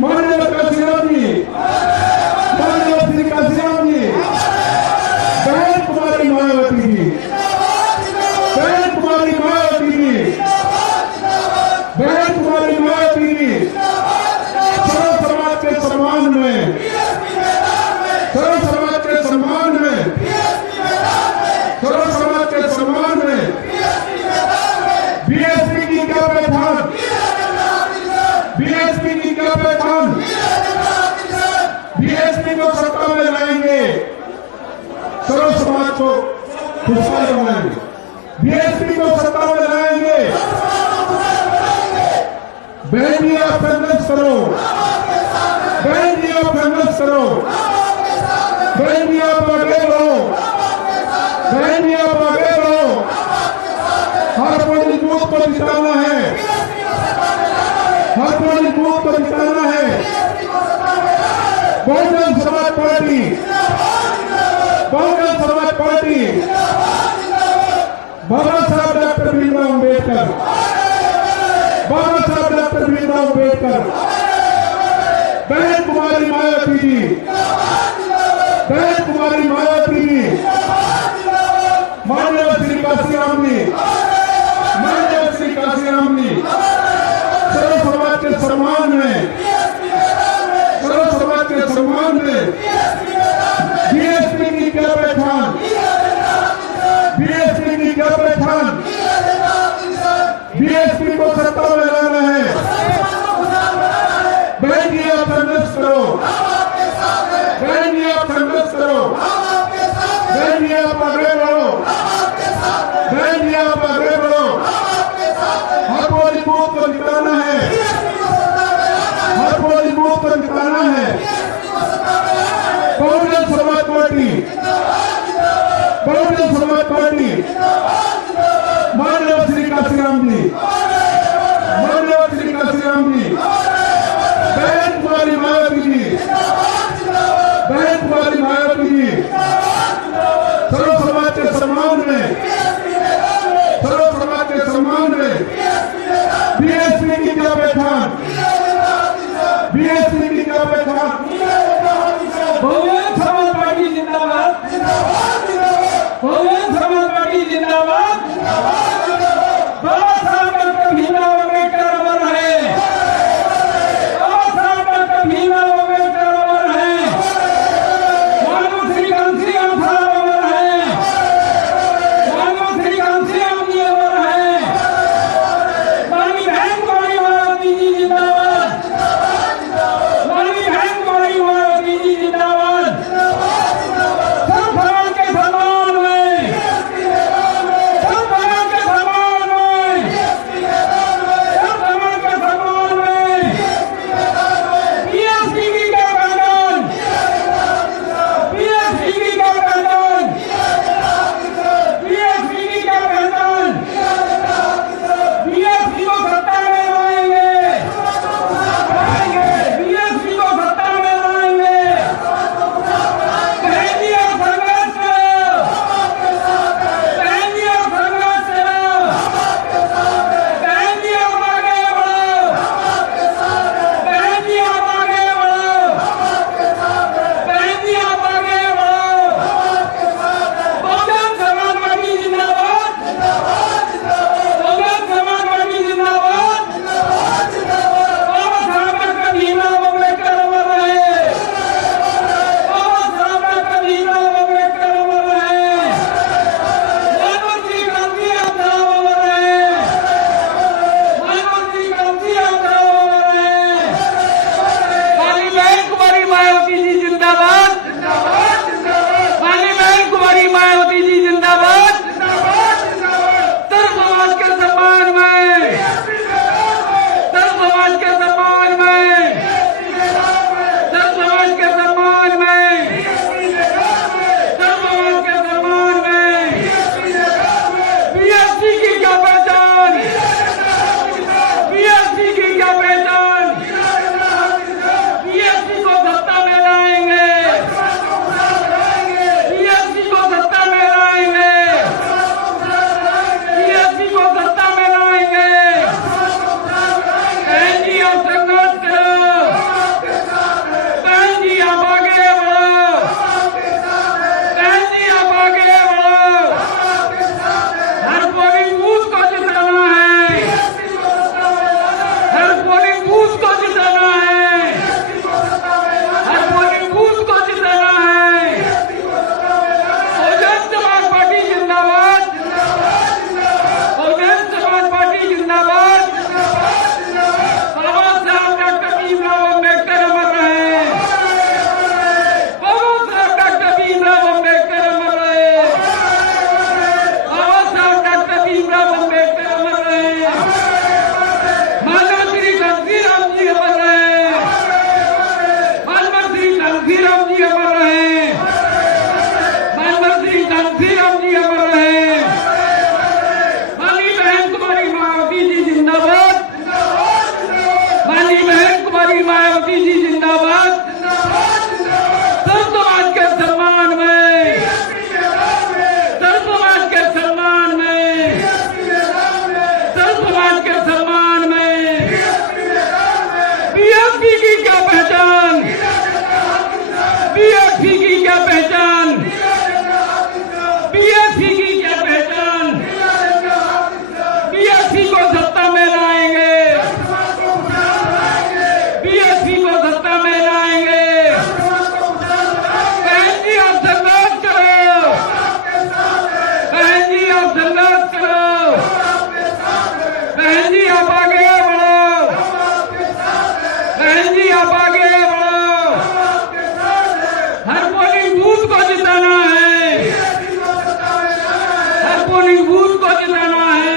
माननीय काशीराम जी, माननीय श्री काशीराम जी, बहन कुमारी मायावती जी, बहन कुमारी मायावती जी, बहन कुमारी मायावती जी, सर्व समाज के सम्मान में, सर्व समाज के सम्मान में, सर्व समाज के सम्मान में बीएसपी की क्या पहचान, बीएसपी की क्या पहचान, बीएसपी को सत्ता में लाएंगे, सर्व समाज को खुशहाल बनाएंगे, बीएसपी को सत्ता में लाएंगे। बहन जी आप संघर्ष करो, बहन जी आप संघर्ष करो, बहन जी आप आगे बढ़ो, बहन जी आप आगे बढ़ो। हर पोलिंग बूथ को जिताना है, हर पोलिंग बूथ को जिताना है। बहुजन समाज पार्टी, बहुजन समाज पार्टी, बाबा साहब डॉक्टर भीमराव अम्बेडकर, बाबा साहब डॉक्टर भीमराव अम्बेडकर, बहन कुमारी मायावती जी, बहन कुमारी मायावती जी, माननीय श्री काशीराम जी, माननीय श्री काशीराम जी, सर्व समाज के सम्मान में, सर्व समाज के सम्मान में बीएसपी की क्या पहचान, बीएसपी की क्या पहचान, बीएसपी को सत्ता में लाना है। बहन जी आप संघर्ष करो, बहन जी आप संघर्ष करो, बहन जी आप आगे बढ़ो, बहन जी आप आगे बढ़ो। हर पोलिंग बूथ को जिताना है, हर पोलिंग बूथ को जिताना है। बहुजन समाज पार्टी, बहुजन समाज पार्टी, माननीय श्री काशीराम जी, माननीय श्री काशीराम जी, बहन कुमारी मायावती जी, बहन कुमारी मायावती जी, सर्व समाज के सम्मान में, सर्व समाज के सम्मान में बीएसपी की क्या पहचान, बीएसपी की क्या पहचान। बहुजन समाज पार्टी जिंदाबाद, बहुजन समाज पार्टी जिंदाबाद। बाबा साहब डॉक्टर भीमराव अम्बेडकर अमर रहे, बाबा साहब डॉक्टर भीमराव अम्बेडकर कुमारी मायावती जी जिंदाबाद। सर्व समाज के सम्मान में, सर्व समाज के सम्मान में, सर्व समाज के सम्मान में बीएसपी की क्या पहचान, बीएसपी की क्या पहचान, बीएसपी की क्या पहचान, बीएसपी को सत्ता में लाएंगे, बीएसपी को सत्ता में लाएंगे। बहन जी आप संघर्ष करो, बहन जी आप संघर्ष करो, बहन जी आप आगे बढ़ो, बहन जी आप आगे बढ़ो। हर पोलिंग बूथ को जिताना है, हर पोलिंग बूथ को जिताना है,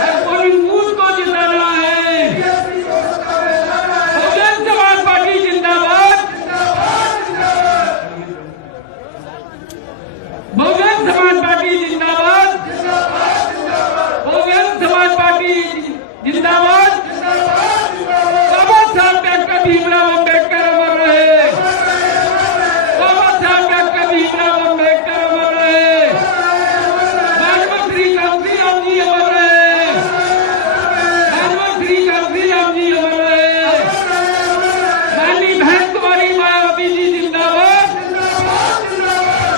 हर पोलिंग बूथ को जिताना है। बहुजन समाज पार्टी जिंदाबाद, बहुजन समाज पार्टी जिंदाबाद, बहुजन समाज पार्टी जिंदाबाद। बाबा साहब डॉक्टर भीमराव अम्बेडकर अमर रहे, बाबा साहब डॉक्टर भीमराव अम्बेडकर अमर रहे, भागवत श्री कांशीराम जी अमर रहे, भागवत श्री कांशीराम जी अमर रहे। माननीय बहन कुमारी मायावती जी जिंदाबाद,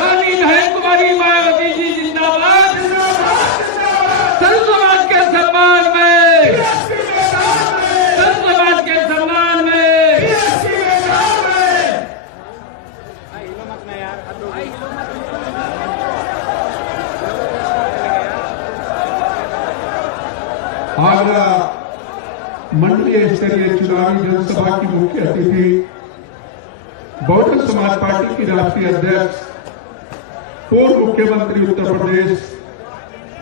माननीय बहन कुमारी मायावती जी जिंदाबाद। सर्व समाज के सम्मान में, सर्व समाज के सम्मान में। आगरा मंडलीय स्तरीय चुनावी जनसभा की मुख्य अतिथि बहुजन समाज पार्टी की राष्ट्रीय अध्यक्ष, पूर्व मुख्यमंत्री उत्तर प्रदेश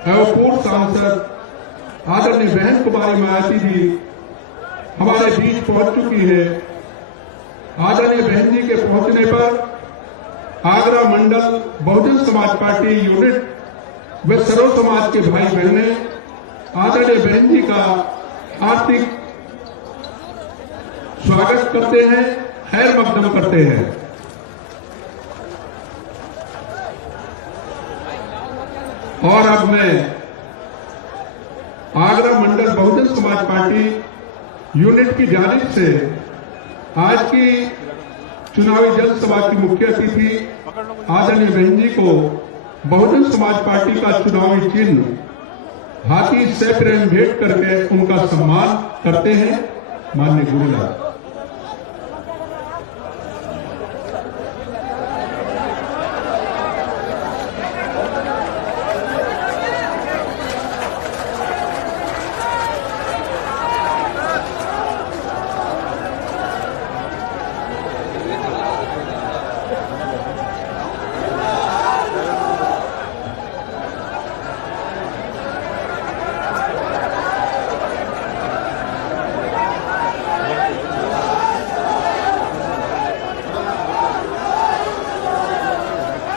एवं पूर्व सांसद आदरणीय बहन कुमारी मायावती जी हमारे बीच पहुंच चुकी है। आदरणीय बहन जी के पहुंचने पर आगरा मंडल बहुजन समाज पार्टी यूनिट व सर्व समाज के भाई बहने आदरणीय बहन जी का हार्दिक स्वागत करते हैं, खैर मकदम करते हैं। और अब मैं आगरा मंडल बहुजन समाज पार्टी यूनिट की जानिब से आज की चुनावी जनसभा की मुख्य अतिथि आदरणीय बहन जी को बहुजन समाज पार्टी का चुनावी चिन्ह हाथी से प्रेम भेंट करके उनका सम्मान करते हैं। माननीय गुरुलाल।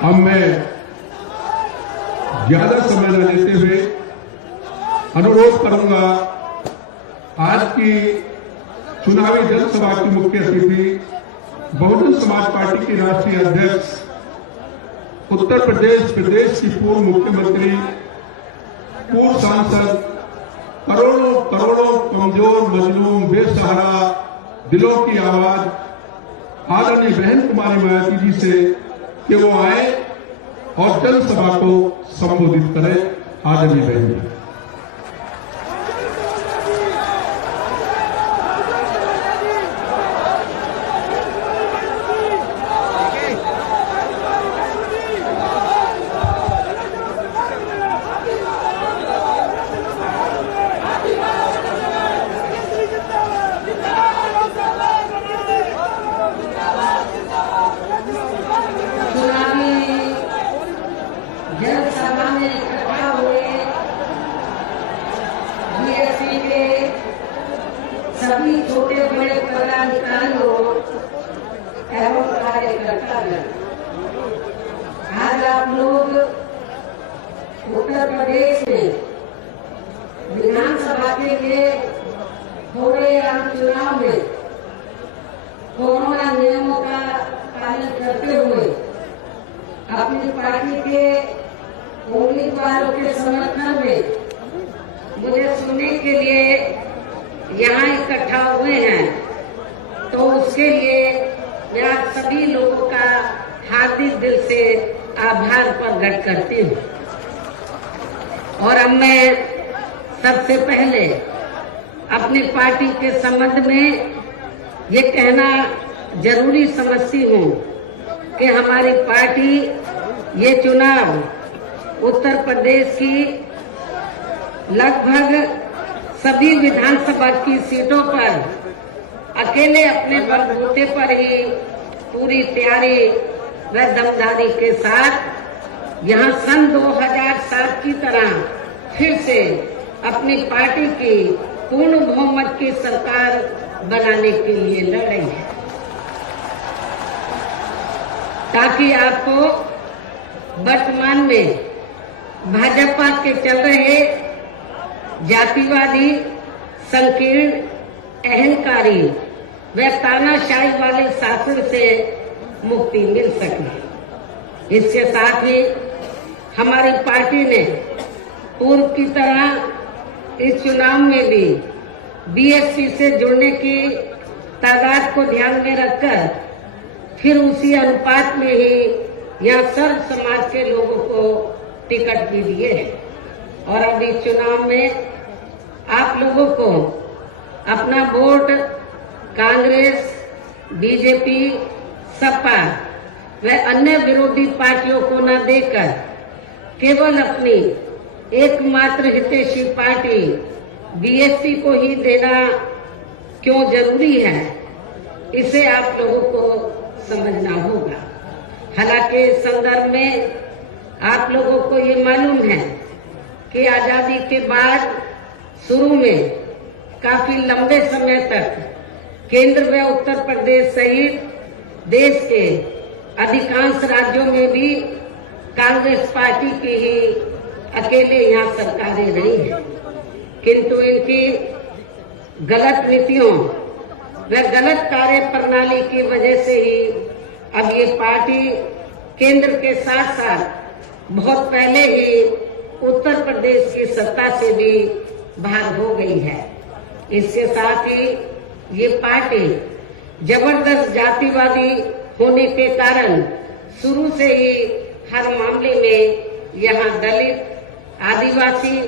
अब मैं ज्यादा समय न लेते हुए अनुरोध करूंगा आज की चुनावी जनसभा की मुख्य अतिथि बहुजन समाज पार्टी की राष्ट्रीय अध्यक्ष, उत्तर प्रदेश की पूर्व मुख्यमंत्री, पूर्व सांसद, करोड़ों करोड़ों कमजोर मजलूम बेसहारा दिलों की आवाज आदरणीय बहन कुमारी मायावती जी से कि वो आए और जनसभा को संबोधित करें। आदरणीय बहन जी। जनसभा में इकट्ठा हुए बीएसपी के सभी छोटे बड़े पदाधिकारियों एवं कार्यकर्तागण, आज आप लोग उत्तर प्रदेश में विधानसभा के लिए हो रहे आम चुनाव में कोरोना नियमों का पालन करते हुए अपनी पार्टी के उम्मीदवारों के समर्थन में मुझे सुनने के लिए यहाँ इकट्ठा हुए हैं, तो उसके लिए मैं आप सभी लोगों का हार्दिक दिल से आभार प्रकट करती हूँ। और अब मैं सबसे पहले अपनी पार्टी के संबंध में ये कहना जरूरी समझती हूँ कि हमारी पार्टी ये चुनाव उत्तर प्रदेश की लगभग सभी विधानसभा की सीटों पर अकेले अपने बलबूते पर ही पूरी तैयारी व दमदारी के साथ यहाँ सन 2007 की तरह फिर से अपनी पार्टी की पूर्ण बहुमत की सरकार बनाने के लिए लड़ रही है, ताकि आपको वर्तमान में भाजपा के चल रहे जातिवादी, संकीर्ण, अहंकारी व तानाशाही वाले शासन से मुक्ति मिल सके। इसके साथ ही हमारी पार्टी ने पूर्व की तरह इस चुनाव में भी बीएसपी से जुड़ने की तादाद को ध्यान में रखकर फिर उसी अनुपात में ही यहाँ सर्व समाज के लोगों को टिकट भी दिए हैं। और अब इस चुनाव में आप लोगों को अपना वोट कांग्रेस, बीजेपी, सपा व अन्य विरोधी पार्टियों को न देकर केवल अपनी एकमात्र हितैषी पार्टी बीएसपी को ही देना क्यों जरूरी है, इसे आप लोगों को समझना होगा। हालांकि इस संदर्भ में आप लोगों को ये मालूम है कि आजादी के बाद शुरू में काफी लंबे समय तक केंद्र व उत्तर प्रदेश सहित देश के अधिकांश राज्यों में भी कांग्रेस पार्टी की ही अकेले यहाँ सरकारें रही हैं, किंतु इनकी गलत नीतियों व गलत कार्य प्रणाली की वजह से ही अब ये पार्टी केंद्र के साथ साथ बहुत पहले ही उत्तर प्रदेश की सत्ता से भी बाहर हो गई है। इसके साथ ही ये पार्टी जबरदस्त जातिवादी होने के कारण शुरू से ही हर मामले में यहाँ दलित, आदिवासी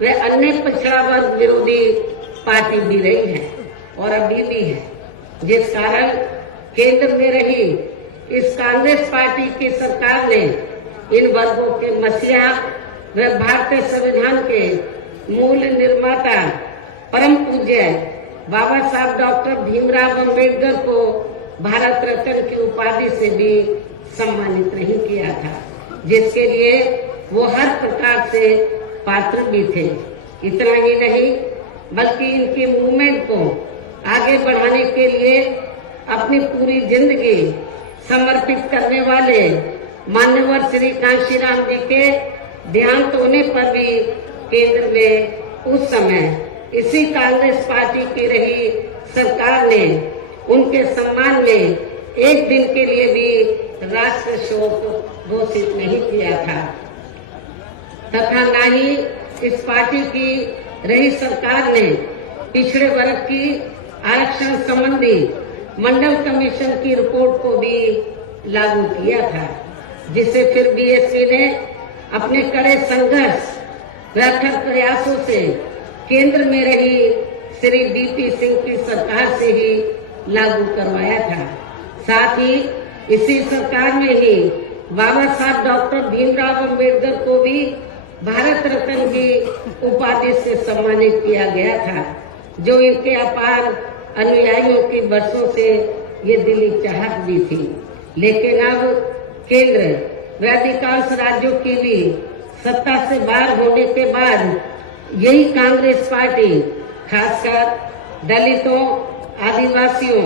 व अन्य पिछड़ा वर्ग विरोधी पार्टी भी रही है और अभी भी है, जिस कारण केंद्र में रही इस कांग्रेस पार्टी की सरकार ने इन वर्गों के मसीहा व भारतीय संविधान के मूल निर्माता परम पूज्य बाबा साहब डॉक्टर भीमराव अम्बेडकर को भारत रत्न की उपाधि से भी सम्मानित नहीं किया था, जिसके लिए वो हर प्रकार से पात्र भी थे। इतना ही नहीं बल्कि इनकी मूवमेंट को आगे बढ़ाने के लिए अपनी पूरी जिंदगी समर्पित करने वाले मान्यवर श्री कांशीराम जी के देहांत होने पर भी केंद्र में उस समय इसी कांग्रेस पार्टी की रही सरकार ने उनके सम्मान में एक दिन के लिए भी राष्ट्र शोक घोषित नहीं किया था, तथा न ही इस पार्टी की रही सरकार ने पिछड़े वर्ग की आरक्षण संबंधी मंडल कमीशन की रिपोर्ट को भी लागू किया था, जिसे फिर बीएसपी ने अपने कड़े संघर्ष व अथक प्रयासों से केंद्र में रही श्री बीपी सिंह की सरकार से ही लागू करवाया था। साथ ही इसी सरकार में ही बाबा साहब डॉक्टर भीमराव अम्बेडकर को भी भारत रत्न की उपाधि से सम्मानित किया गया था, जो इनके अपार अनुयायियों की वर्षों से ये दिली चाहत भी थी। लेकिन अब केंद्र व अधिकांश राज्यों की भी सत्ता से बाहर होने के बाद यही कांग्रेस पार्टी खासकर दलितों, आदिवासियों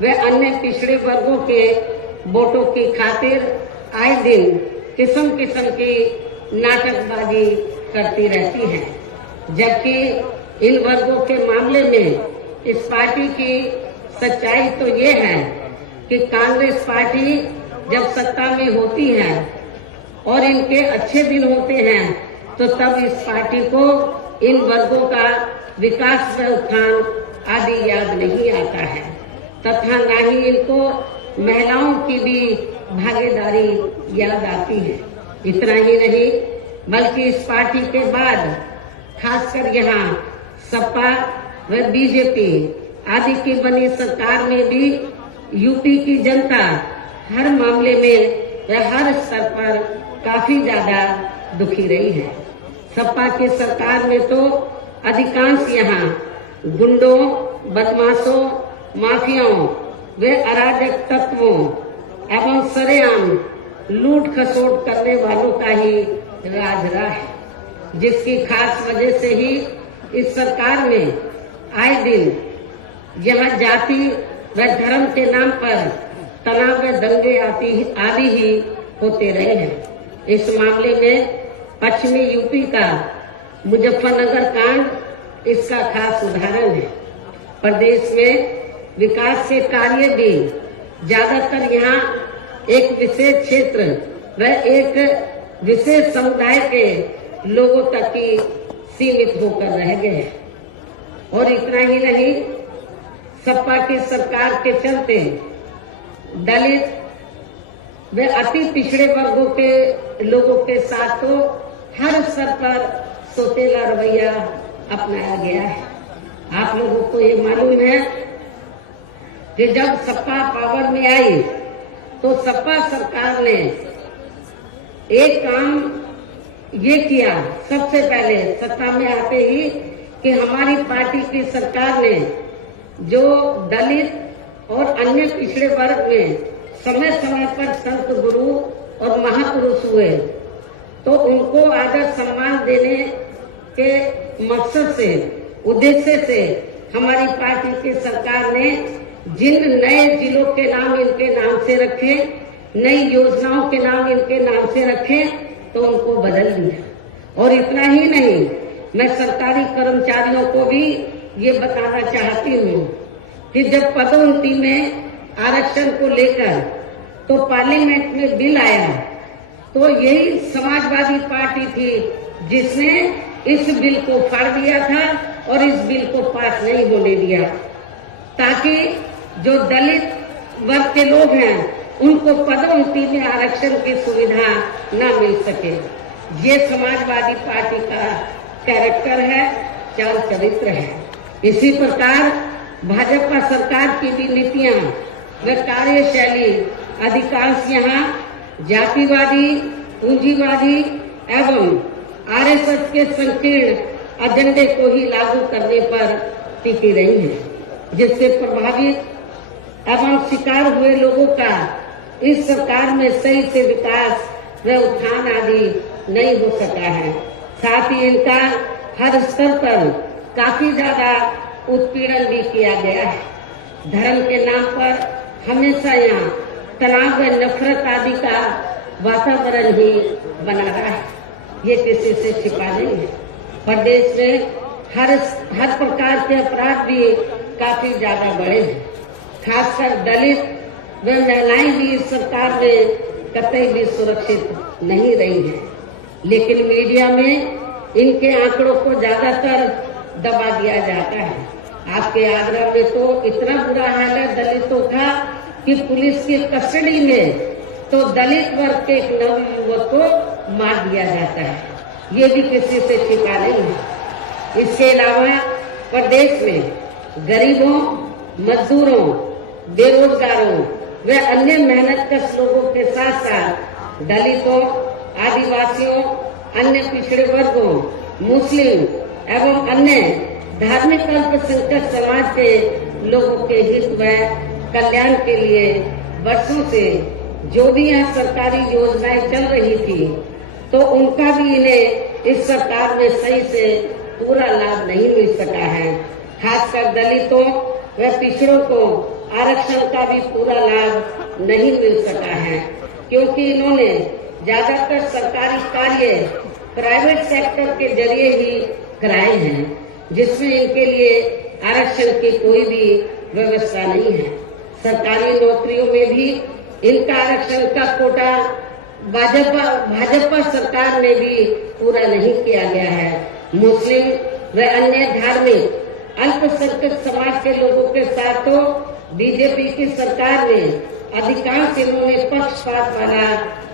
व अन्य पिछड़े वर्गों के वोटों की खातिर आए दिन किस्म किस्म की नाटकबाजी करती रहती है, जबकि इन वर्गों के मामले में इस पार्टी की सच्चाई तो ये है कि कांग्रेस पार्टी जब सत्ता में होती है और इनके अच्छे दिन होते हैं तो तब इस पार्टी को इन वर्गों का विकास व उत्थान आदि याद नहीं आता है तथा न ही इनको महिलाओं की भी भागीदारी याद आती है। इतना ही नहीं बल्कि इस पार्टी के बाद खासकर यहाँ सपा व बीजेपी आदि की बनी सरकार में भी यूपी की जनता हर मामले में व हर स्तर पर काफी ज्यादा दुखी रही है। सपा की सरकार में तो अधिकांश यहाँ गुंडों, बदमाशों, माफियाओं व अराजक तत्वों एवं सरेआम लूट खसोट करने वालों का ही राज रहा है, जिसकी खास वजह से ही इस सरकार में आए दिन यहाँ जाति व धर्म के नाम पर तनाव व दंगे आदि ही होते रहे हैं। इस मामले में पश्चिमी यूपी का मुजफ्फरनगर कांड इसका खास उदाहरण है। प्रदेश में विकास के कार्य भी ज्यादातर यहाँ एक विशेष क्षेत्र व एक विशेष समुदाय के लोगों तक ही सीमित होकर रह गए हैं। और इतना ही नहीं, सपा की सरकार के चलते दलित व अति पिछड़े वर्गों के लोगों के साथ तो हर स्तर पर सोतेला रवैया अपनाया गया है। आप लोगों को ये मालूम है कि जब सपा पावर में आई तो सपा सरकार ने एक काम ये किया सबसे पहले सत्ता में आते ही कि हमारी पार्टी की सरकार ने जो दलित और अन्य पिछड़े वर्ग में समय समय पर संत गुरु और महापुरुष हुए तो उनको आदर सम्मान देने के मकसद से उद्देश्य से हमारी पार्टी की सरकार ने जिन नए जिलों के नाम इनके नाम से रखे, नई योजनाओं के नाम इनके नाम से रखे तो उनको बदल दिया। और इतना ही नहीं, मैं सरकारी कर्मचारियों को भी ये बताना चाहती हूँ कि जब पदोन्नति में आरक्षण को लेकर तो पार्लियामेंट में बिल आया तो यही समाजवादी पार्टी थी जिसने इस बिल को फाड़ दिया था और इस बिल को पास नहीं होने दिया ताकि जो दलित वर्ग के लोग हैं उनको पदोन्नति में आरक्षण की सुविधा न मिल सके। ये समाजवादी पार्टी का कैरेक्टर है, चाल चरित्र है। इसी प्रकार भाजपा सरकार की भी नीतियां व कार्यशैली अधिकांश यहाँ जातिवादी, पूंजीवादी एवं आरएसएस के संकीर्ण एजेंडे को ही लागू करने पर टिकी रही है, जिससे प्रभावित एवं शिकार हुए लोगों का इस सरकार में सही से विकास व उत्थान आदि नहीं हो सका है। साथ ही इनका हर स्तर पर काफी ज्यादा उत्पीड़न भी किया गया है। धर्म के नाम पर हमेशा यहाँ तनाव व नफरत आदि का वातावरण ही बना रहा है, ये किसी से छिपा नहीं है। प्रदेश में हर प्रकार के अपराध भी काफी ज्यादा बढ़े हैं। खासकर दलित व महिलाएं भी इस सरकार में कतई भी सुरक्षित नहीं रही हैं। लेकिन मीडिया में इनके आंकड़ों को ज्यादातर दबा दिया जाता है। आपके आगरा में तो इतना बुरा हाल है दलितों का कि पुलिस की कस्टडी में तो दलित वर्ग के एक नवयुवक को मार दिया जाता है। ये भी किसी से छिपा नहीं है। इसके अलावा प्रदेश में गरीबों, मजदूरों, बेरोजगारों व अन्य मेहनतकश लोगों के साथ साथ दलितों, आदिवासियों, अन्य पिछड़े वर्गों, मुस्लिम एवं अन्य धार्मिक अल्पसंख्यक समाज के लोगों के हित व कल्याण के लिए वर्षों से जो भी यहाँ सरकारी योजनाएं चल रही थी तो उनका भी इन्हें इस सरकार में सही से पूरा लाभ नहीं मिल सका है। खासकर दलितों व पिछड़ों को आरक्षण का भी पूरा लाभ नहीं मिल सका है, क्योंकि इन्होंने ज्यादातर सरकारी कार्य प्राइवेट सेक्टर के जरिए ही कराए हैं, जिसमें इनके लिए आरक्षण की कोई भी व्यवस्था नहीं है। सरकारी नौकरियों में भी इनका आरक्षण का कोटा भाजपा सरकार में भी पूरा नहीं किया गया है। मुस्लिम व अन्य धार्मिक अल्पसंख्यक समाज के लोगों के साथ तो बीजेपी की सरकार ने अधिकांश इन्होंने पक्षपात वाला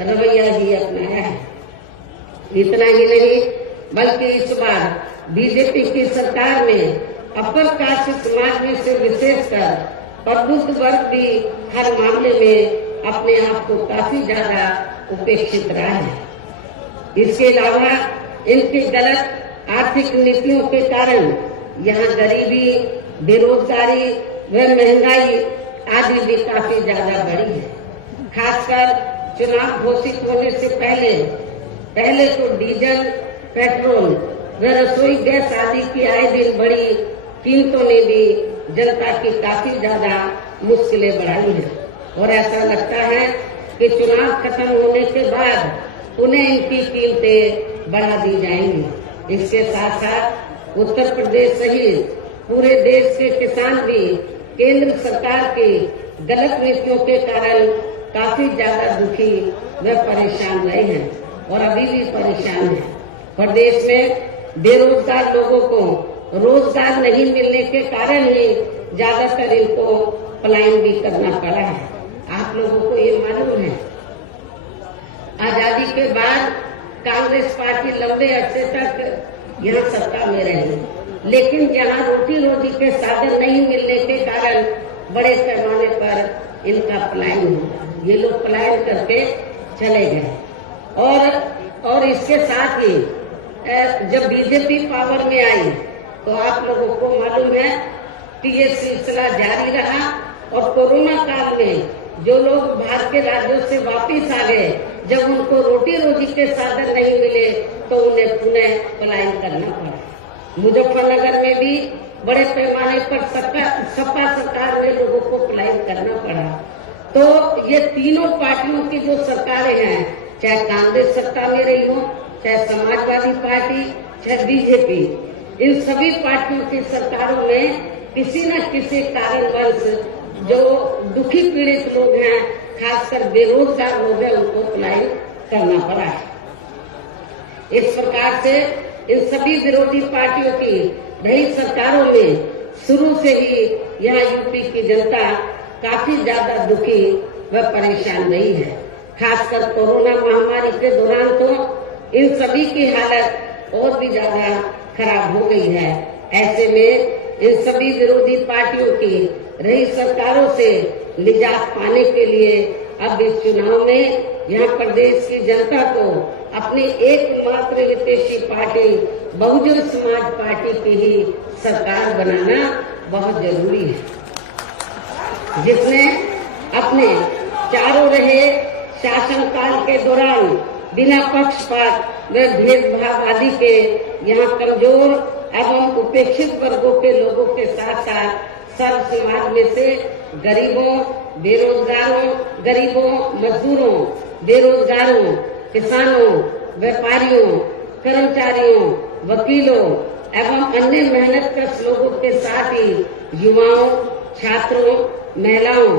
रवैया ही अपनाया है। इतना ही नहीं बल्कि इस बार बीजेपी की सरकार में अपर कास्ट समाज में से विशेषकर प्रबुद्ध वर्ग भी हर मामले में अपने आप को काफी ज्यादा उपेक्षित रहा है। इसके अलावा इनकी गलत आर्थिक नीतियों के कारण यहाँ गरीबी, बेरोजगारी व महंगाई आदि भी काफी ज्यादा बढ़ी है। खासकर चुनाव घोषित होने से पहले तो डीजल, पेट्रोल व रसोई गैस आदि की आए दिन बढ़ी कीमतों ने भी जनता की काफी ज्यादा मुश्किलें बढ़ाई हैं और ऐसा लगता है कि चुनाव खत्म होने के बाद उन्हें इनकी कीमतें बढ़ा दी जाएंगी। इसके साथ साथ उत्तर प्रदेश सहित पूरे देश के किसान भी केंद्र सरकार की गलत नीतियों के कारण काफी ज्यादा दुखी व परेशान रहे हैं और अभी भी परेशान हैं। प्रदेश में बेरोजगार लोगों को रोजगार नहीं मिलने के कारण ही ज्यादातर इनको पलायन भी करना पड़ा है। आप लोगों को ये मालूम है, आजादी के बाद कांग्रेस पार्टी लंबे अरसे तक यहाँ सत्ता में रही, लेकिन जहाँ रोटी रोटी के साधन नहीं मिलने के कारण बड़े पैमाने पर इनका पलायन हुआ। ये लोग पलायन करके चले गए और इसके साथ ही जब बीजेपी पावर में आई तो आप लोगों को मालूम है कि ये सिलसिला जारी रहा और कोरोना काल में जो लोग बाहर के राज्यों से वापिस आ गए, जब उनको रोटी रोटी के साधन नहीं मिले तो उन्हें पुनः पलायन करना पड़ा। मुजफ्फरनगर में भी बड़े पैमाने पर सपा सरकार में लोगों को पलायन करना पड़ा। तो ये तीनों पार्टियों की जो सरकारें हैं, चाहे कांग्रेस सत्ता में रही हो, चाहे समाजवादी पार्टी, चाहे बीजेपी, इन सभी पार्टियों की सरकारों में किसी न किसी कारणवश जो दुखी पीड़ित लोग हैं, खासकर बेरोजगार लोग हैं, उनको पलायन करना पड़ा है। इस प्रकार से इन सभी विरोधी पार्टियों की रही सरकारों में शुरू से ही यहाँ यूपी की जनता काफी ज्यादा दुखी व परेशान रही है। खासकर कोरोना महामारी के दौरान तो इन सभी की हालत और भी ज्यादा खराब हो गई है। ऐसे में इन सभी विरोधी पार्टियों की रही सरकारों से निजात पाने के लिए अब इस चुनाव में यहाँ प्रदेश की जनता को अपनी एकमात्र हितैषी पार्टी बहुजन समाज पार्टी की ही सरकार बनाना बहुत जरूरी है, जिसने अपने चारों रहे शासनकाल के दौरान बिना पक्षपात व भेदभाव आदि के यहाँ कमजोर एवं उपेक्षित वर्गों के लोगों के साथ साथ सर्व समाज में से गरीबों, मजदूरों, बेरोजगारों, किसानों, व्यापारियों, कर्मचारियों, वकीलों एवं अन्य मेहनतकश लोगों के साथ ही युवाओं, छात्रों, महिलाओं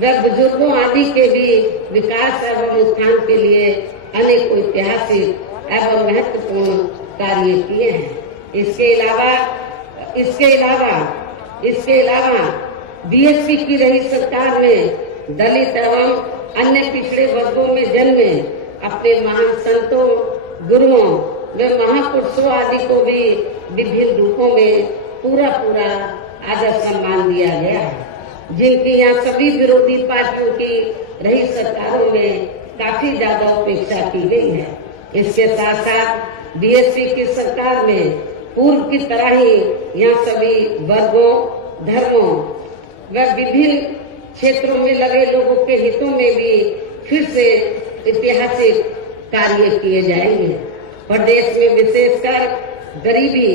व बुजुर्गों आदि के भी विकास एवं उत्थान के लिए अनेक ऐतिहासिक एवं महत्वपूर्ण कार्य किए हैं। इसके अलावा बीएसपी की रही सरकार में दलित एवं अन्य पिछड़े वर्गों में जन्मे अपने महान संतों, गुरुओं व महापुरुषों आदि को भी विभिन्न रूपों में पूरा आदर सम्मान दिया गया है, जिनकी यहाँ सभी विरोधी पार्टियों की रही सरकारों में काफी ज्यादा उपेक्षा की गई है। इसके साथ साथ बीएसपी की सरकार में पूर्व की तरह ही यहाँ सभी वर्गों, धर्मों व विभिन्न क्षेत्रों में लगे लोगों के हितों में भी फिर से ऐतिहासिक कार्य किए जाएंगे। प्रदेश में विशेषकर गरीबी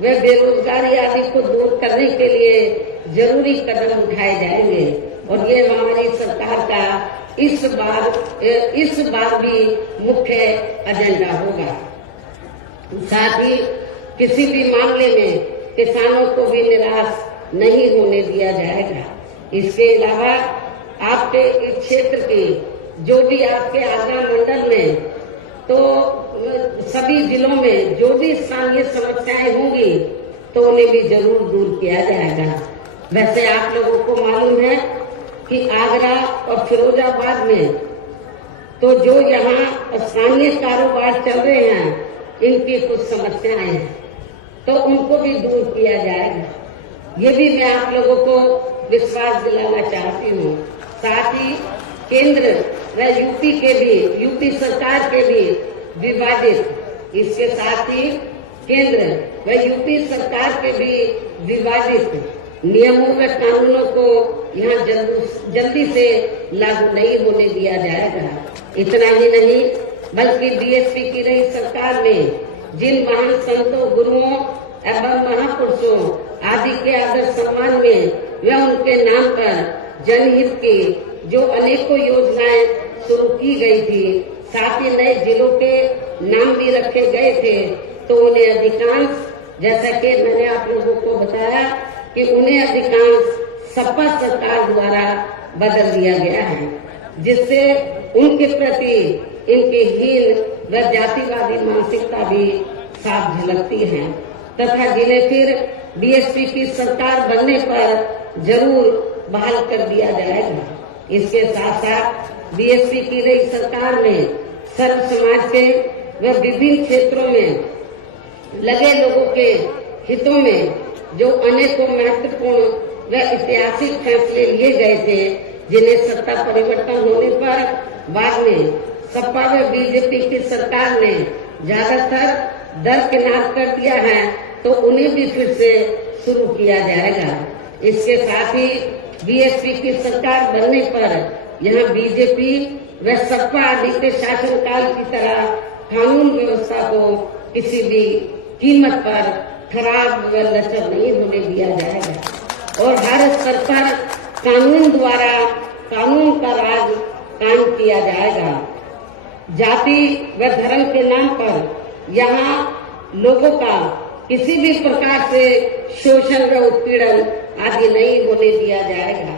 व बेरोजगारी आदि को दूर करने के लिए जरूरी कदम उठाए जाएंगे और ये हमारी सरकार का इस बार भी मुख्य एजेंडा होगा। साथ ही किसी भी मामले में किसानों को भी निराश नहीं होने दिया जाएगा। इसके अलावा आपके इस क्षेत्र के जो भी आपके आगरा मंडल में तो सभी जिलों में जो भी स्थानीय समस्याएं होंगी तो उन्हें भी जरूर दूर किया जाएगा। वैसे आप लोगों को मालूम है कि आगरा और फिरोजाबाद में तो जो यहाँ स्थानीय कारोबार चल रहे हैं इनकी कुछ समस्याएं हैं तो उनको भी दूर किया जाएगा। ये भी मैं आप लोगों को विश्वास दिलाना चाहती हूँ। साथ ही केंद्र व यूपी सरकार के भी विवादित, इसके साथ ही केंद्र व यूपी सरकार के भी विवादित नियमों व कानूनों को यहाँ जल्दी से लागू नहीं होने दिया जाएगा। इतना ही नहीं बल्कि बीएसपी की रही सरकार ने जिन महान संतों, गुरुओं एवं महापुरुषों आदि के आदर सम्मान में व उनके नाम पर जनहित की जो अनेकों योजनाएं शुरू की गई थी, साथ ही नए जिलों के नाम भी रखे गए थे, तो उन्हें अधिकांश, जैसा कि मैंने आप लोगों को बताया कि उन्हें अधिकांश सपा सरकार द्वारा बदल दिया गया है, जिससे उनके प्रति इनकी हीन व जातिवादी मानसिकता भी साफ झलकती है तथा जिन्हें फिर बीएसपी की सरकार बनने पर जरूर बहाल कर दिया जाएगा। इसके साथ साथ बीएसपी की रही सरकार में सर्व समाज के व विभिन्न क्षेत्रों में लगे लोगों के हितों में जो अनेकों महत्वपूर्ण व ऐतिहासिक फैसले लिए गए थे, जिन्हें सत्ता परिवर्तन होने पर बाद में सपा व बीजेपी की सरकार ने ज्यादातर दरकिनार कर दिया है, तो उन्हें भी फिर से शुरू किया जाएगा। इसके साथ ही बीएसपी की सरकार बनने पर यहाँ बीजेपी व सपा आदि के शासनकाल की तरह कानून व्यवस्था को किसी भी कीमत पर खराब व लचर नहीं होने दिया जाएगा और हर स्तर पर कानून द्वारा कानून का राज कायम किया जाएगा। जाति व धर्म के नाम पर यहाँ लोगों का किसी भी प्रकार से शोषण व उत्पीड़न आदि नहीं होने दिया जाएगा।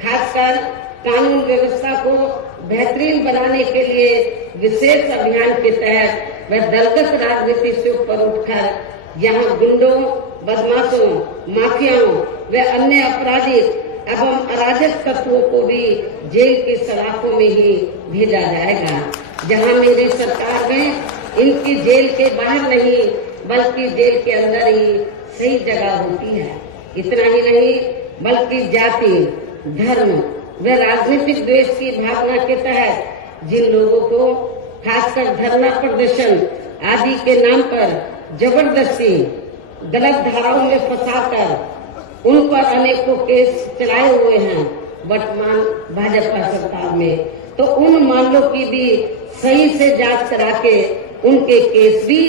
खासकर कानून व्यवस्था को बेहतरीन बनाने के लिए विशेष अभियान के तहत व दलगत राजनीति से ऊपर उठकर यहाँ गुंडों, बदमाशों, माफियाओं व अन्य आपराधिक एवं अराजक तत्वों को भी जेल की सलाखों में ही भेजा जाएगा। जहाँ मेरी सरकार में इनकी जेल के बाहर नहीं बल्कि जेल के अंदर ही सही जगह होती है। इतना ही नहीं बल्कि जाति, धर्म व राजनीतिक द्वेष की भावना के तहत जिन लोगों को खासकर धरना प्रदर्शन आदि के नाम पर जबरदस्ती गलत धाराओं में फंसाकर उन पर अनेकों केस चलाए हुए हैं वर्तमान भाजपा सरकार में, तो उन मामलों की भी सही से जांच करा के उनके केस भी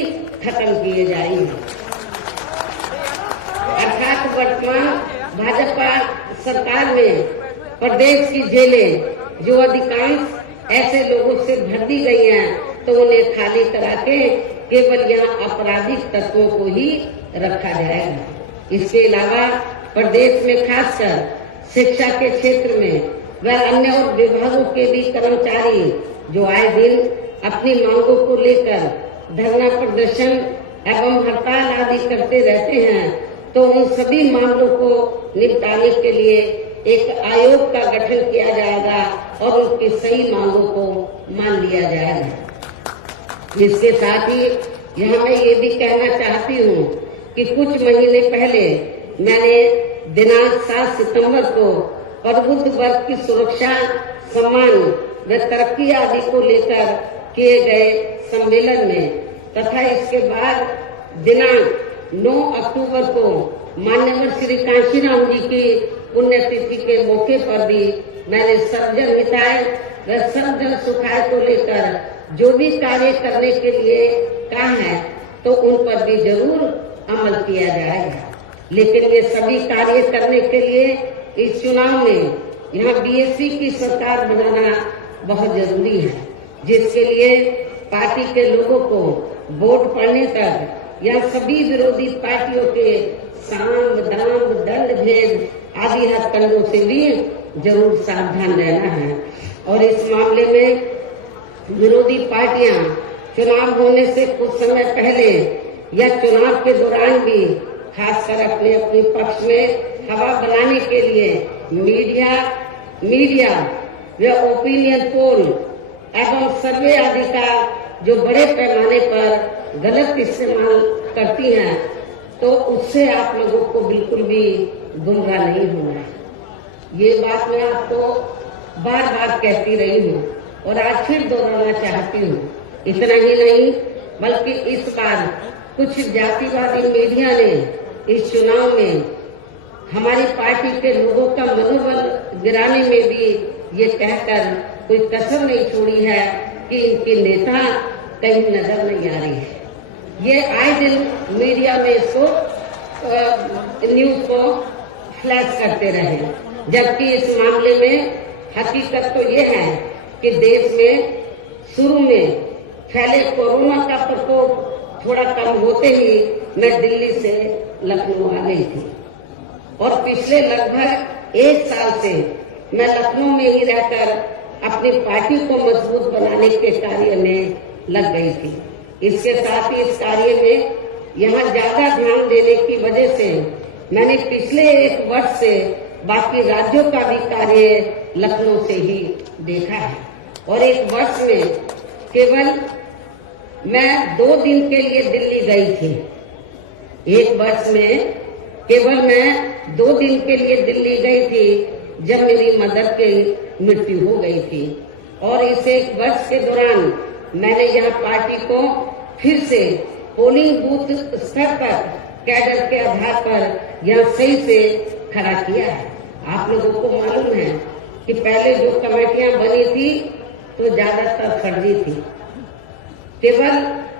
खत्म किए जाएंगे। अर्थात वर्तमान भाजपा सरकार में प्रदेश की जेलें जो अधिकांश ऐसे लोगों से भर दी गई हैं, तो उन्हें खाली करा के केवल यहाँ आपराधिक तत्वों को ही रखा जाएगा। इसके अलावा प्रदेश में खासकर शिक्षा के क्षेत्र में व अन्य और विभागों के भी कर्मचारी जो आए दिन अपनी मांगों को लेकर धरना प्रदर्शन एवं हड़ताल आदि करते रहते हैं, तो उन सभी मामलों को निपटाने के लिए एक आयोग का गठन किया जाएगा और उनकी सही मांगों को मान लिया जाएगा। इसके साथ ही यहाँ मैं ये भी कहना चाहती हूँ कि कुछ महीने पहले मैंने दिनांक 7 सितंबर को प्रबुद्ध वर्ग की सुरक्षा, सम्मान व तरक्की आदि को लेकर किए गए सम्मेलन में तथा इसके बाद दिनांक 9 अक्टूबर को माननीय श्री कांशीराम जी की पुण्यतिथि के मौके पर भी मैंने सर्वजन हिताय व सर्वजन सुखाय को लेकर जो भी कार्य करने के लिए कहा है, तो उन पर भी जरूर अमल किया जाएगा। लेकिन ये सभी कार्य करने के लिए इस चुनाव में यहाँ बीएसपी की सरकार बनाना बहुत जरूरी है, जिसके लिए पार्टी के लोगों को वोट पड़ने तक या सभी विरोधी पार्टियों के साम दाम दंड भेद आदि हथकंडों से भी जरूर सावधान रहना है। और इस मामले में विरोधी पार्टियां चुनाव होने से कुछ समय पहले या चुनाव के दौरान भी खासकर अपने अपने पक्ष में हवा बनाने के लिए मीडिया व ओपिनियन पोल एवं सर्वे आदि का जो बड़े पैमाने पर गलत इस्तेमाल करती हैं, तो उससे आप लोगों को बिल्कुल भी गुमराह नहीं होना है। ये बात मैं आपको बार बार कहती रही हूँ और आज फिर दोहराना चाहती हूँ। इतना ही नहीं बल्कि इस बार कुछ जातिवादी मीडिया ने इस चुनाव में हमारी पार्टी के लोगों का मनोबल गिराने में भी ये कहकर कोई कसर नहीं छोड़ी है कि इनके नेता कहीं नजर नहीं आ रही है। ये आए दिन मीडिया में इसको न्यूज को फ्लैश करते रहे, जबकि इस मामले में हकीकत तो ये है कि देश में शुरू में फैले कोरोना का प्रकोप थोड़ा कम होते ही मैं दिल्ली से लखनऊ आ गई थी और पिछले लगभग 1 साल से मैं लखनऊ में ही रहकर अपनी पार्टी को मजबूत बनाने के कार्य में लग गई थी। इसके साथ ही इस कार्य में यहाँ ज्यादा ध्यान देने की वजह से मैंने पिछले 1 वर्ष से बाकी राज्यों का भी कार्य लखनऊ से ही देखा है और 1 वर्ष में केवल मैं 2 दिन के लिए दिल्ली गई थी। 1 वर्ष में केवल मैं 2 दिन के लिए दिल्ली गई थी जब मेरी मदर की मृत्यु हो गई थी और इस 1 वर्ष के दौरान मैंने यहाँ पार्टी को फिर से पोलिंग बूथ स्तर पर कैडर के आधार पर यहाँ सही से खड़ा किया है। आप लोगों को मालूम है कि पहले जो कमेटियां बनी थी तो ज्यादातर फर्जी थी। केवल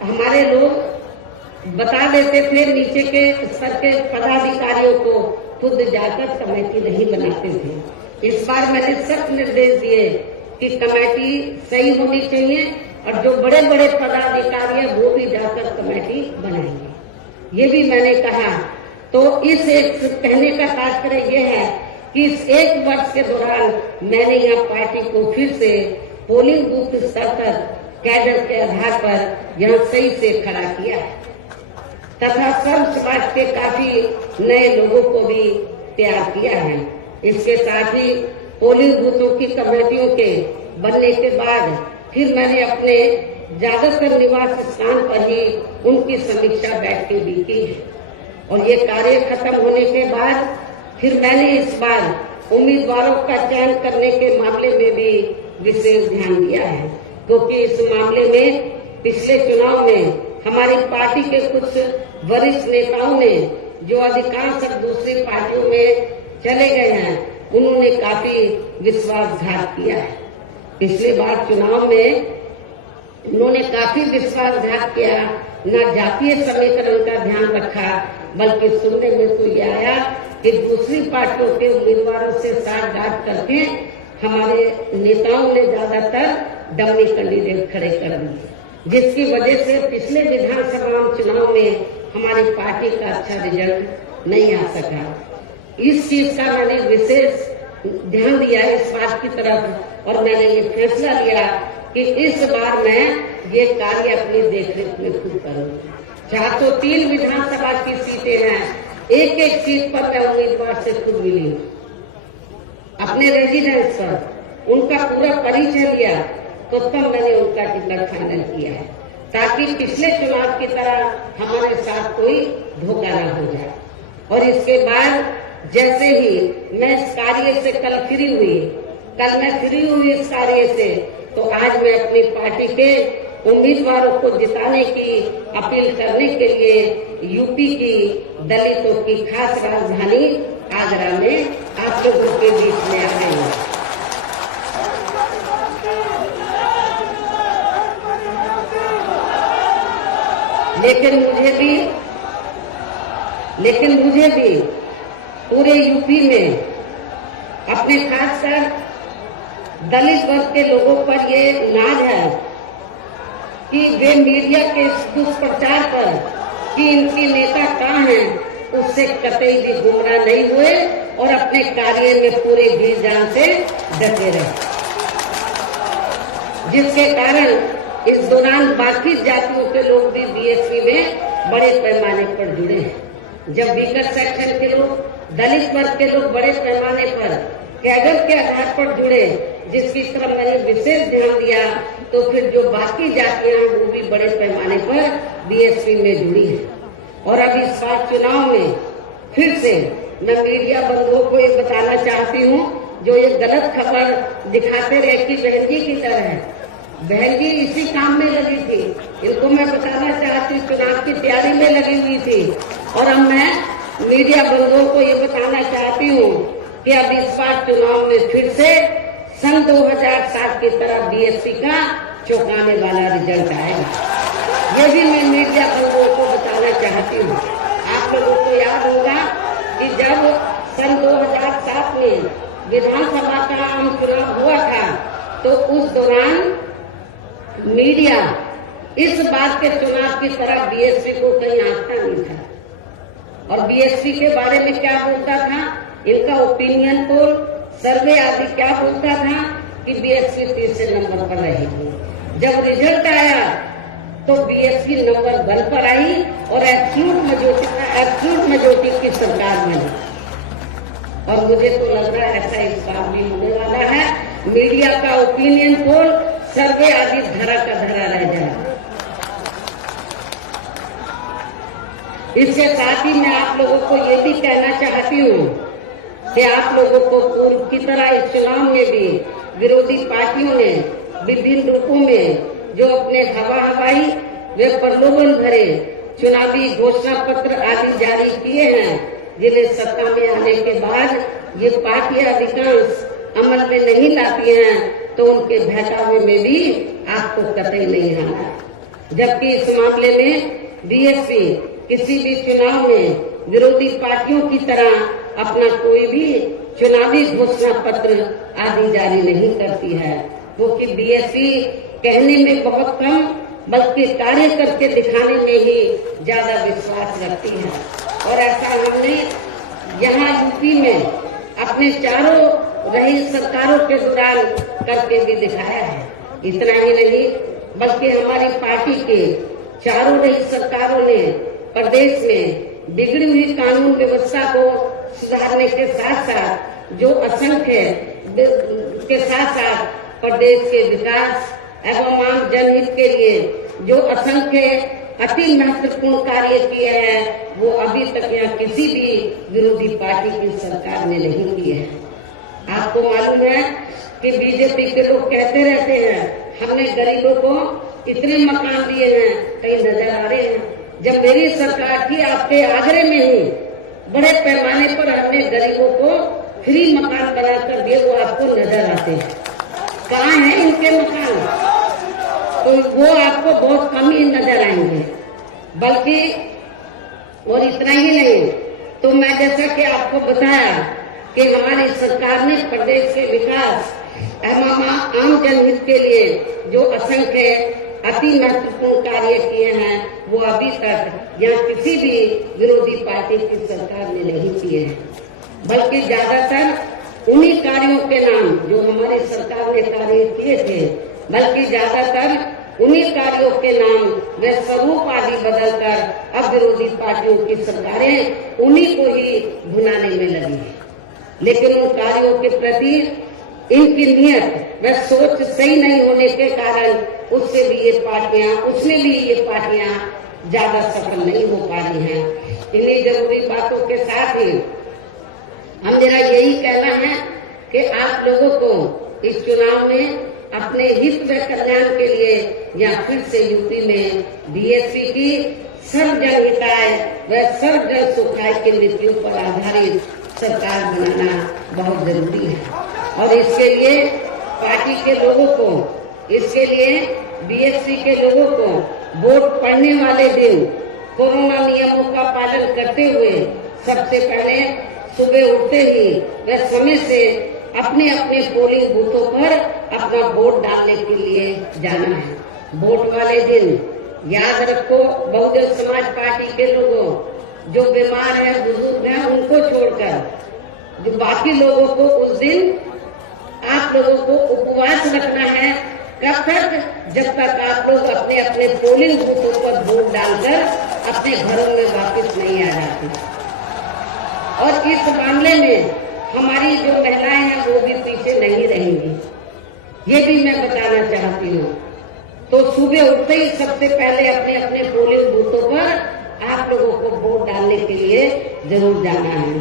हमारे लोग बता देते थे, नीचे के स्तर के पदाधिकारियों को खुद जाकर कमेटी नहीं बनाते थे। इस बार मैंने सख्त निर्देश दिए कि कमेटी सही होनी चाहिए और जो बड़े बड़े पदाधिकारी है वो भी जाकर कमेटी बनाएंगे, ये भी मैंने कहा। तो इस एक कहने का तात्पर्य ये है कि इस 1 वर्ष के दौरान मैंने यहाँ पार्टी को फिर से पोलिंग बूथ स्तर पर कैडर के आधार पर यहाँ सही से खड़ा किया है तथा सब समाज के काफी नए लोगों को भी तैयार किया है। इसके साथ ही पोलिंग बूथों की कमेटियों के बनने के बाद फिर मैंने अपने ज्यादातर निवास स्थान पर ही उनकी समीक्षा बैठकें भी की है और ये कार्य खत्म होने के बाद फिर मैंने इस बार उम्मीदवारों का चयन करने के मामले में भी विशेष ध्यान दिया है, क्योंकि इस मामले में पिछले चुनाव में हमारी पार्टी के कुछ वरिष्ठ नेताओं ने जो अधिकांश दूसरी पार्टियों में चले गए हैं, उन्होंने काफी विश्वासघात किया है। पिछले बार चुनाव में उन्होंने काफी विश्वासघात किया, न जातीय समीकरण का ध्यान रखा, बल्कि सुनने में तो ये आया कि दूसरी पार्टियों के उम्मीदवारों से साठगांठ करके हमारे नेताओं ने ज्यादातर डमी कैंडिडेट खड़े कर दिए, जिसकी वजह से पिछले विधानसभा चुनाव में हमारी पार्टी का अच्छा रिजल्ट नहीं आ सका। इस चीज का मैंने विशेष ध्यान दिया इस बात की तरफ और मैंने ये फैसला लिया कि इस बार मैं ये कार्य अपनी देखरेख में खुद करूंगी। चाहे तो 3 विधानसभा की सीटें हैं, एक सीट पर मैं उम्मीदवार से खुद मिली हूँ, अपने रेजिडेंस पर उनका पूरा परिचय लिया, तो तब मैंने उनका टिकट फाइनल किया है ताकि पिछले चुनाव की तरह हमारे साथ कोई धोखा न हो जाए। और इसके बाद जैसे ही मैं इस कार्य से कल मैं फ्री हुई इस कार्य से, तो आज मैं अपनी पार्टी के उम्मीदवारों को जिताने की अपील करने के लिए यूपी की दलितों की खास राजधानी आगरा में आप लोगों के बीच में आ गई हूँ। लेकिन मुझे भी पूरे यूपी में अपने खासकर दलित वर्ग के लोगों पर ये नाज है कि वे मीडिया के दुष्प्रचार पर कि इनके नेता कहाँ हैं, उससे कतई भी गुमराह नहीं हुए और अपने कार्य में पूरे जी जान से डटे रहे, जिसके कारण इस दौरान बाकी जातियों के लोग भी बीएसपी में बड़े पैमाने पर जुड़े हैं। जब वीकर सेक्शन के लोग, दलित वर्ग के लोग बड़े पैमाने पर कैडर के आधार पर जुड़े, जिसकी तरफ मैंने विशेष ध्यान दिया, तो फिर जो बाकी जातियां हैं वो भी बड़े पैमाने पर बीएसपी में जुड़ी है। और अब इस बार चुनाव में फिर से मैं मीडिया बंधुओं को ये बताना चाहती हूँ, जो ये गलत खबर दिखाते रहे कि बहन जी की तरह है, बहन जी इसी काम में लगी थी, इनको मैं बताना चाहती हूँ चुनाव की तैयारी में लगी हुई थी। और अब मैं मीडिया बंधुओं को ये बताना चाहती हूँ कि अब इस बार चुनाव में फिर से सन 2007 की तरह बीएसपी का चौंकाने वाला रिजल्ट आएगा। ये भी मैं मीडिया बंधुओं को बताना चाहती हूँ। आप लोगों को याद होगा कि जब सन 2007 में विधानसभा का आम चुनाव हुआ था, तो उस दौरान मीडिया इस बात के चुनाव की तरह बीएसपी को कहीं आंकता नहीं था। और बीएसपी के बारे में क्या बोलता था, इनका ओपिनियन पोल, सर्वे आदि क्या बोलता था कि बीएसपी तीसरे नंबर पर रहेगी। जब रिजल्ट आया तो बीएसपी नंबर 1 पर आई और एब्सोल्यूट मेजॉरिटी की सरकार बनी। और मुझे तो लग रहा है ऐसा इस बार भी होने वाला है। मीडिया का ओपिनियन पोल, सर्वे आदि धरा का धरा रह जाए। इसके साथ ही मैं आप लोगों को ये भी कहना चाहती हूँ कि आप लोगों को पूर्व की तरह इस चुनाव में भी विरोधी पार्टियों ने विभिन्न रूपों में जो अपने हवाई व प्रलोभन भरे चुनावी घोषणा पत्र आदि जारी किए हैं, जिन्हें सत्ता में आने के बाद ये पार्टियां अधिकांश अमल में नहीं लाती हैं, तो उनके बहकावे में भी आपको कतई नहीं आना। जबकि इस मामले में बीएसपी किसी भी चुनाव में विरोधी पार्टियों की तरह अपना कोई भी चुनावी घोषणा पत्र आदि जारी नहीं करती है, क्योंकि बीएसपी कहने में बहुत कम बल्कि कार्य करके दिखाने में ही ज्यादा विश्वास रखती है। और ऐसा हमने यहाँ यूपी में अपने चारों रही सरकारों के दौरान करके भी दिखाया है। इतना ही नहीं बल्कि हमारी पार्टी के चारों रही सरकारों ने प्रदेश में बिगड़ी हुई कानून व्यवस्था को सुधारने के साथ साथ जो असंख्य के साथ साथ प्रदेश के विकास एवं आम जनहित के लिए जो असंख्य अति महत्वपूर्ण कार्य किए हैं, वो अभी तक यहाँ किसी भी विरोधी पार्टी की सरकार ने नहीं किए हैं। आपको मालूम है कि बीजेपी के लोग कहते रहते हैं हमने गरीबों को इतने मकान दिए हैं, कहीं नजर आ रहे हैं। जब मेरी सरकार थी आपके आगरे में ही बड़े पैमाने पर हमने गरीबों को फ्री मकान बनाकर दिए, वो आपको नजर आते हैं। कहाँ हैं इनके मकान? तो वो आपको बहुत कम ही नजर आएंगे। बल्कि और इतना ही नहीं, तो मैं जैसा कि आपको बताया कि हमारी सरकार ने प्रदेश के विकास एवं आम जनहित के लिए जो असंख्य अति महत्वपूर्ण कार्य किए हैं, वो अभी तक यहाँ किसी भी विरोधी पार्टी की सरकार ने नहीं किए हैं। बल्कि ज्यादातर उन्हीं कार्यों के नाम जो हमारी सरकार ने कार्य किए थे, बल्कि ज्यादातर उन्हीं कार्यों के नाम व स्वरूप आदि बदलकर अब विरोधी पार्टियों की सरकारें उन्हीं को ही भुनाने में लगी है। लेकिन उन कार्यों के प्रति इनकी नियत व सोच सही नहीं होने के कारण उसमें भी ये पार्टियां ज्यादा सफल नहीं हो पा रही हैं। इन्हीं जरूरी बातों के साथ ही हम मेरा यही कहना है कि आप लोगों को इस चुनाव में अपने हित व कल्याण के लिए या फिर से यूपी में बीएसपी की सर्वजन हिताय व सर्वजन सुखाय की नीतियों पर आधारित सरकार बनाना बहुत जरूरी है। और इसके लिए पार्टी के लोगों को, इसके लिए बीएसपी के लोगों को वोट पड़ने वाले दिन कोरोना नियमों का पालन करते हुए सबसे पहले सुबह उठते ही व समय से अपने अपने पोलिंग बूथों पर अपना वोट डालने के लिए जाना है। वोट वाले दिन याद रखो, बहुजन समाज पार्टी के लोगों, जो बीमार है, बुजुर्ग हैं, उनको छोड़कर जो बाकी लोगों को उस दिन आप लोगों को उपवास रखना है। कब तक? जब तक आप लोग अपने अपने पोलिंग बूथों पर वोट डालकर अपने घरों में वापस नहीं आ जाते। और इस मामले में हमारी जो महिलाएं हैं वो भी पीछे नहीं रहेंगी, ये भी मैं बताना चाहती हूँ। तो सुबह उठते ही सबसे पहले अपने अपने पोलिंग बूथों पर आप लोगों को वोट डालने के लिए जरूर जाना है।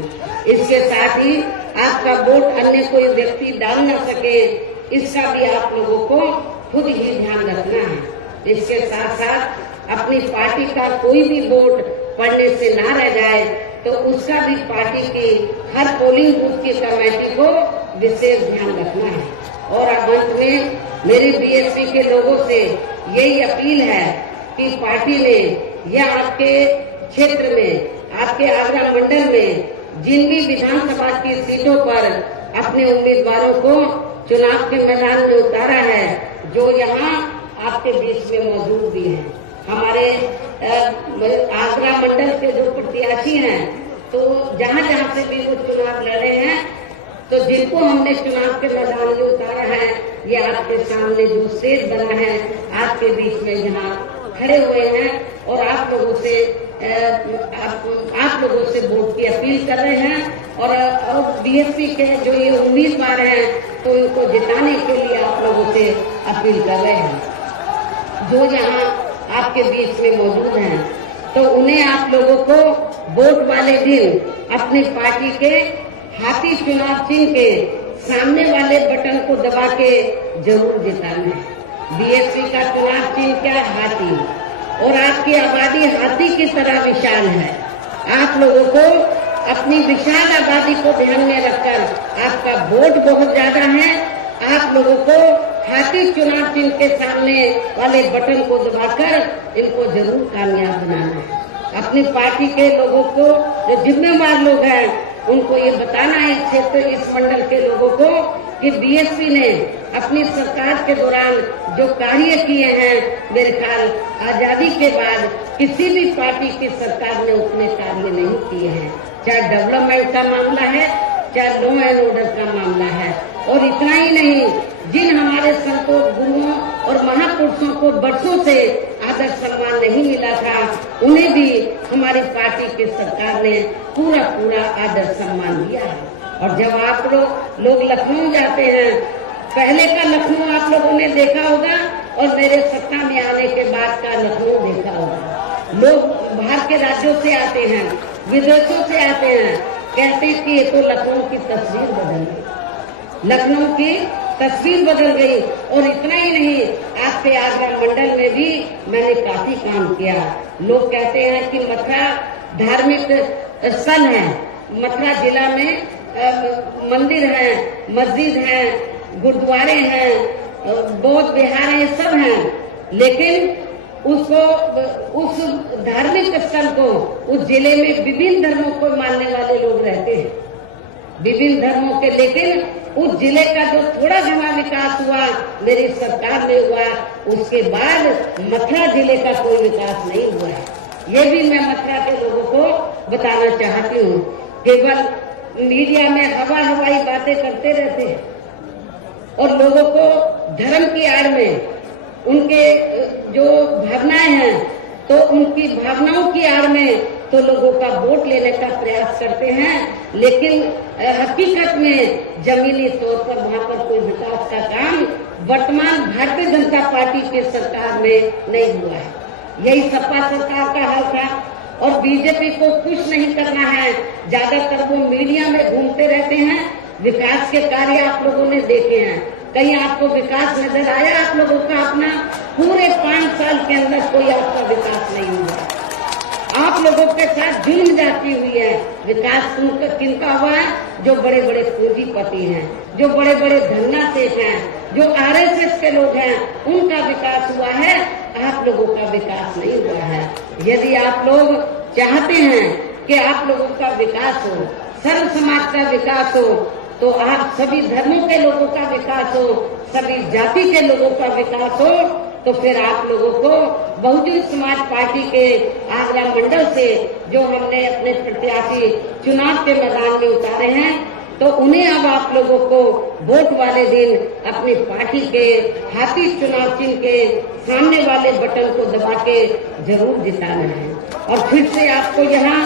इसके साथ ही आपका वोट अन्य कोई व्यक्ति डाल न सके, इसका भी आप लोगों को खुद ही ध्यान रखना है। इसके साथ साथ अपनी पार्टी का कोई भी वोट पड़ने से ना रह जाए, तो उसका भी पार्टी की हर पोलिंग बूथ की कमेटी को विशेष ध्यान रखना है। और अब अंत में मेरी बीएसपी के लोगों से यही अपील है कि पार्टी ने या आपके क्षेत्र में, आपके आगरा मंडल में जिन भी विधानसभा की सीटों पर अपने उम्मीदवारों को चुनाव के मैदान में उतारा है, जो यहाँ आपके बीच में मौजूद भी हैं। हमारे आगरा मंडल के जो प्रत्याशी हैं, तो जहाँ जहाँ से भी वो चुनाव लड़े हैं, तो जिनको हमने चुनाव के मैदान में उतारा है, ये आपके सामने जो स्टेज बना है, आपके बीच में यहाँ खड़े हुए हैं और आप लोगों से वोट की अपील कर रहे हैं। और बीएसपी के जो ये उम्मीदवार हैं, तो इनको जिताने के लिए आप लोगों से अपील कर रहे हैं। जो यहाँ आपके बीच में मौजूद हैं, तो उन्हें आप लोगों को वोट वाले दिन अपनी पार्टी के हाथी चुनाव चिन्ह के सामने वाले बटन को दबा के जरूर जिताना है। बीएसपी का चुनाव चिन्ह क्या है? हाथी। और आपकी आबादी हाथी की तरह विशाल है। आप लोगों को अपनी विशाल आबादी को ध्यान में रखकर, आपका वोट बहुत ज्यादा है, आप लोगों को हाथी चुनाव चिन्ह के सामने वाले बटन को दबाकर इनको जरूर कामयाब बनाना है। अपनी पार्टी के लोगों को, जो जिम्मेदार लोग हैं, उनको ये बताना है, इस क्षेत्र, इस मंडल के लोगों को, कि बीएसपी ने अपनी सरकार के दौरान जो कार्य किए हैं, मेरे ख्याल आजादी के बाद किसी भी पार्टी की सरकार ने उतने कार्य नहीं किए हैं। चाहे डेवलपमेंट का मामला है, चाहे लॉ एंड ऑर्डर का मामला है। और इतना ही नहीं, जिन हमारे संतों, गुरुओं और महापुरुषों को वर्षों से आदर सम्मान नहीं मिला था, उन्हें भी हमारी पार्टी की सरकार ने पूरा पूरा आदर सम्मान दिया है। और जब आप लोग लखनऊ जाते हैं, पहले का लखनऊ आप लोगों ने देखा होगा और मेरे सत्ता में आने के बाद का लखनऊ देखा होगा। लोग बाहर के राज्यों से आते हैं, विदेशों से आते हैं, कहते हैं कि ये तो लखनऊ की तस्वीर बदल गई, लखनऊ की तस्वीर बदल गई। और इतना ही नहीं, आपके आगरा मंडल में भी मैंने काफी काम किया। लोग कहते हैं कि मथुरा धार्मिक स्थल है, मथुरा जिला में मंदिर है, मस्जिद है, गुरुद्वारे हैं, बौद्ध विहार है, सब हैं, लेकिन उस धार्मिक स्थल को, उस जिले में विभिन्न धर्मों को मानने वाले लोग रहते हैं, विभिन्न धर्मों के, लेकिन उस जिले का जो थोड़ा घना विकास हुआ मेरी सरकार में हुआ, उसके बाद मथुरा जिले का कोई विकास नहीं हुआ है। ये भी मैं मथुरा के लोगों को बताना चाहती हूँ। केवल मीडिया में हवाई बातें करते रहते हैं और लोगों को धर्म की आड़ में उनके जो भावनाएं हैं, तो उनकी भावनाओं की आड़ में तो लोगों का वोट लेने का प्रयास करते हैं, लेकिन हकीकत में जमीनी तौर पर वहाँ पर कोई विकास का काम वर्तमान भारतीय जनता पार्टी की सरकार में नहीं हुआ है। यही सपा सरकार का हाल था। और बीजेपी को कुछ नहीं करना है, ज्यादातर वो मीडिया में घूमते रहते हैं। विकास के कार्य आप लोगों ने देखे हैं, कहीं आपको विकास नजर आया आप लोगों का? अपना पूरे 5 साल के अंदर कोई आपका विकास नहीं हुआ। आप लोगों के साथ जुल्म जाती हुई है। विकास किनका हुआ है? जो बड़े बड़े पूंजीपति हैं, जो बड़े बड़े धन्ना सेठ हैं, जो आरएसएस के लोग हैं, उनका विकास हुआ है। आप लोगों का विकास नहीं हुआ है। यदि आप लोग चाहते हैं कि आप लोगों का विकास हो, सर्व समाज का विकास हो, तो आप सभी धर्मों के लोगों का विकास हो, सभी जाति के लोगों का विकास हो, तो फिर आप लोगों को बहुजन समाज पार्टी के आगरा मंडल से जो हमने अपने प्रत्याशी चुनाव के मैदान में उतारे हैं, तो उन्हें अब आप लोगों को वोट वाले दिन अपनी पार्टी के हाथी चुनाव चिन्ह के सामने वाले बटन को दबा के जरूर जिताना है। और फिर से आपको यहाँ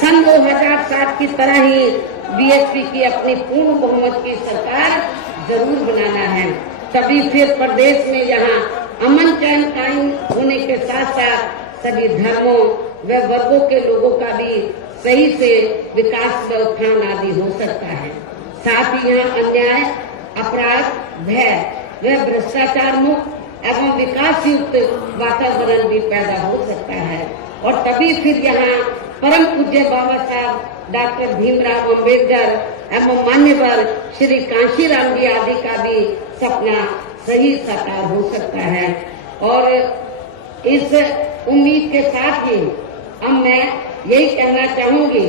सन 2007 की तरह ही बीएसपी की अपनी पूर्ण बहुमत की सरकार जरूर बनाना है। तभी फिर प्रदेश में यहाँ अमन चैन कायम होने के साथ साथ सभी धर्मों व वर्गों के लोगों का भी सही से विकास व उत्थान आदि हो सकता है। साथ ही यहाँ अन्याय, अपराध, भय व भ्रष्टाचार मुक्त एवं विकास युक्त वातावरण भी पैदा हो सकता है। और तभी फिर यहाँ परम पूज्य बाबा साहब डॉक्टर भीमराव अंबेडकर एवं मान्यवर श्री कांशीराम जी आदि का भी सपना सही साकार हो सकता है। और इस उम्मीद के साथ ही अब मैं यही कहना चाहूंगी,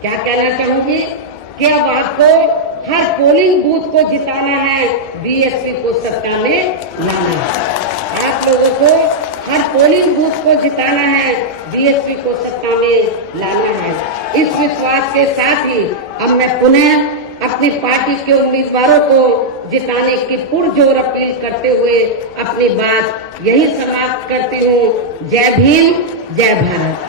क्या कहना चाहूंगी कि अब आपको हर पोलिंग बूथ को जिताना है, बीएसपी को सत्ता में लाना है। आप लोगों को हर पोलिंग बूथ को जिताना है, बीएसपी को सत्ता में लाना है। इस विश्वास के साथ ही अब मैं पुनः अपनी पार्टी के उम्मीदवारों को जिताने की पुरजोर अपील करते हुए अपनी बात यही समाप्त करती हूँ। जय भीम, जय भारत।